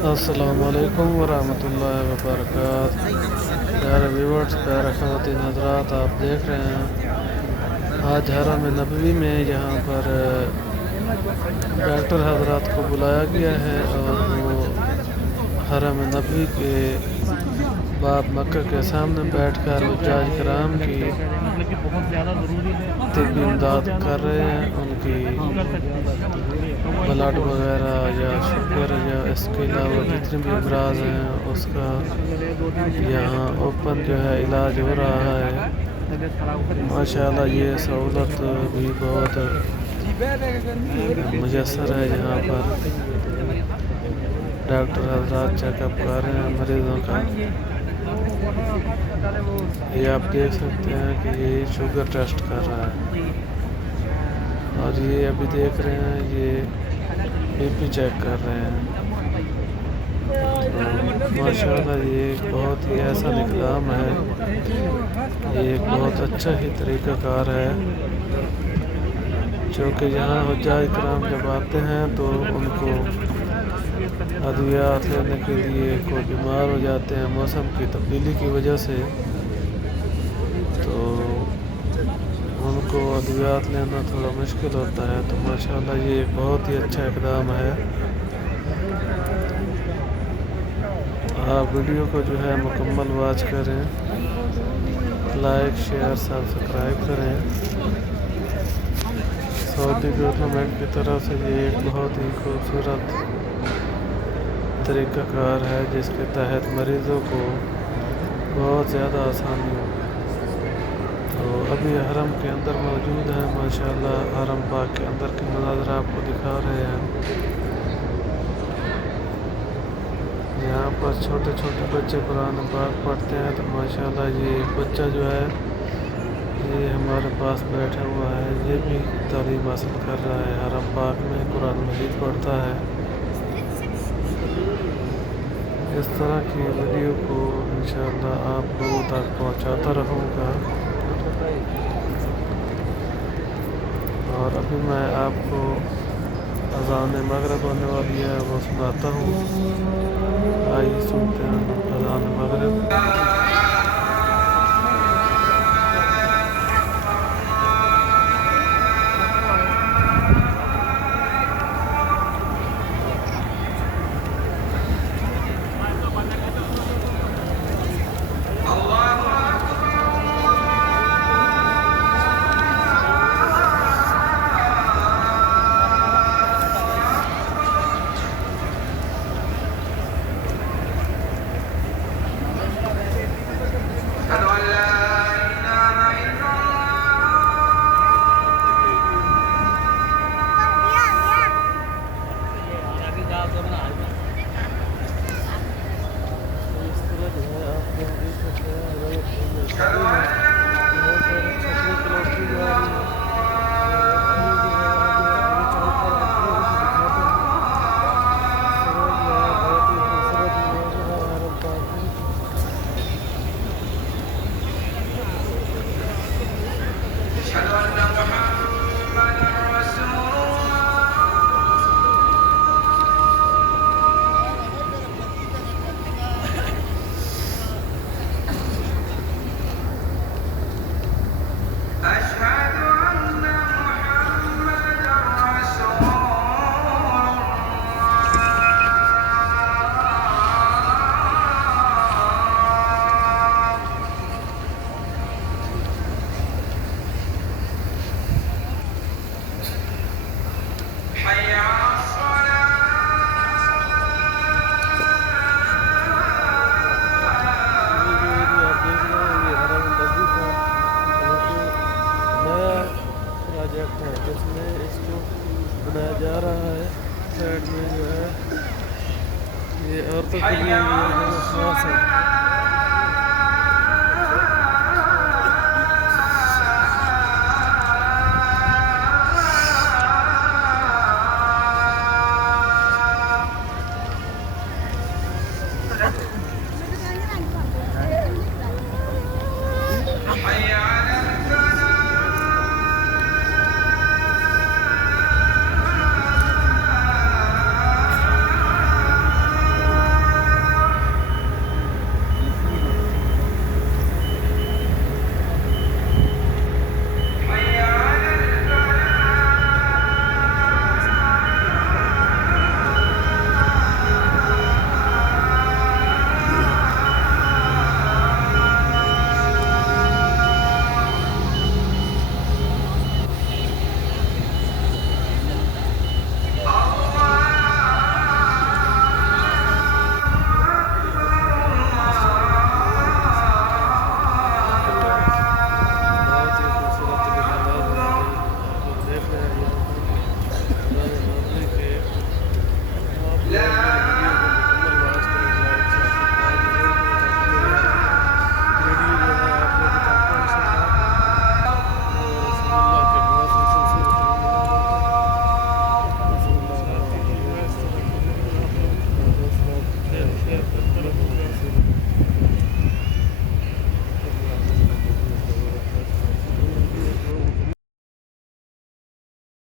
अस्सलाम वालेकुम वरहमतुल्लाहि वबरकात। यार व्यूवर्स, प्यारे ख़वातीन हज़रात, आप देख रहे हैं आज हरम नबवी में यहाँ पर डॉक्टर हज़रात को बुलाया गया है और वो हरम नबवी के बाब मक्का के सामने बैठकर हुज्जाज कराम की तिब्बी इमदाद कर रहे हैं। उनकी ब्लड वगैरह या शुगर या इसके अलावा जितने भी अमराज हैं उसका यहाँ ओपन जो है इलाज हो रहा है। माशाल्लाह ये सहूलत भी बहुत मुयसर है। यहाँ पर डॉक्टर हज़रात चेकअप कर रहे हैं मरीज़ों का। ये आप देख सकते हैं कि ये शुगर टेस्ट कर रहा है और ये अभी देख रहे हैं ये बीपी चेक कर रहे हैं। तो माशाल्लाह ये एक बहुत ही ऐसा इक़दाम है, ये एक बहुत अच्छा ही तरीक़ाकार है। क्योंकि यहाँ हुज्जाज इकराम जब आते हैं तो उनको अद्वियात लेने के लिए कोई बीमार हो जाते हैं मौसम की तब्दीली की वजह से, तो उनको अद्वियात लेना थोड़ा मुश्किल होता है। तो माशाल्लाह ये एक बहुत ही अच्छा इक़दाम है। आप वीडियो को जो है मुकम्मल वॉच करें, लाइक शेयर सब्सक्राइब करें। सऊदी गवर्नमेंट की तरफ से ये एक बहुत ही खूबसूरत तरीक़ाकार है जिसके तहत मरीज़ों को बहुत ज़्यादा आसानी हो। तो अभी हरम के अंदर मौजूद है। माशाल्लाह हरम पाक के अंदर के मनाज़र आपको दिखा रहे हैं। यहाँ पर छोटे छोटे बच्चे कुरान पाक पढ़ते हैं। तो माशाल्लाह ये बच्चा जो है ये हमारे पास बैठा हुआ है, ये भी तालीम हासिल कर रहा है, हरम पाक में कुरान मजीद पढ़ता है। इस तरह की वीडियो को इंशाअल्लाह आप लोगों तक पहुंचाता रहूँगा। और अभी मैं आपको अज़ान मगरिब होने वाली है वो सुनाता हूँ। आइए सुनते हैं अज़ान मगरिब। प्रोजेक्ट है जिसमें इसको बनाया जा रहा है। साइड में जो है ये औरतों के लिए खास है।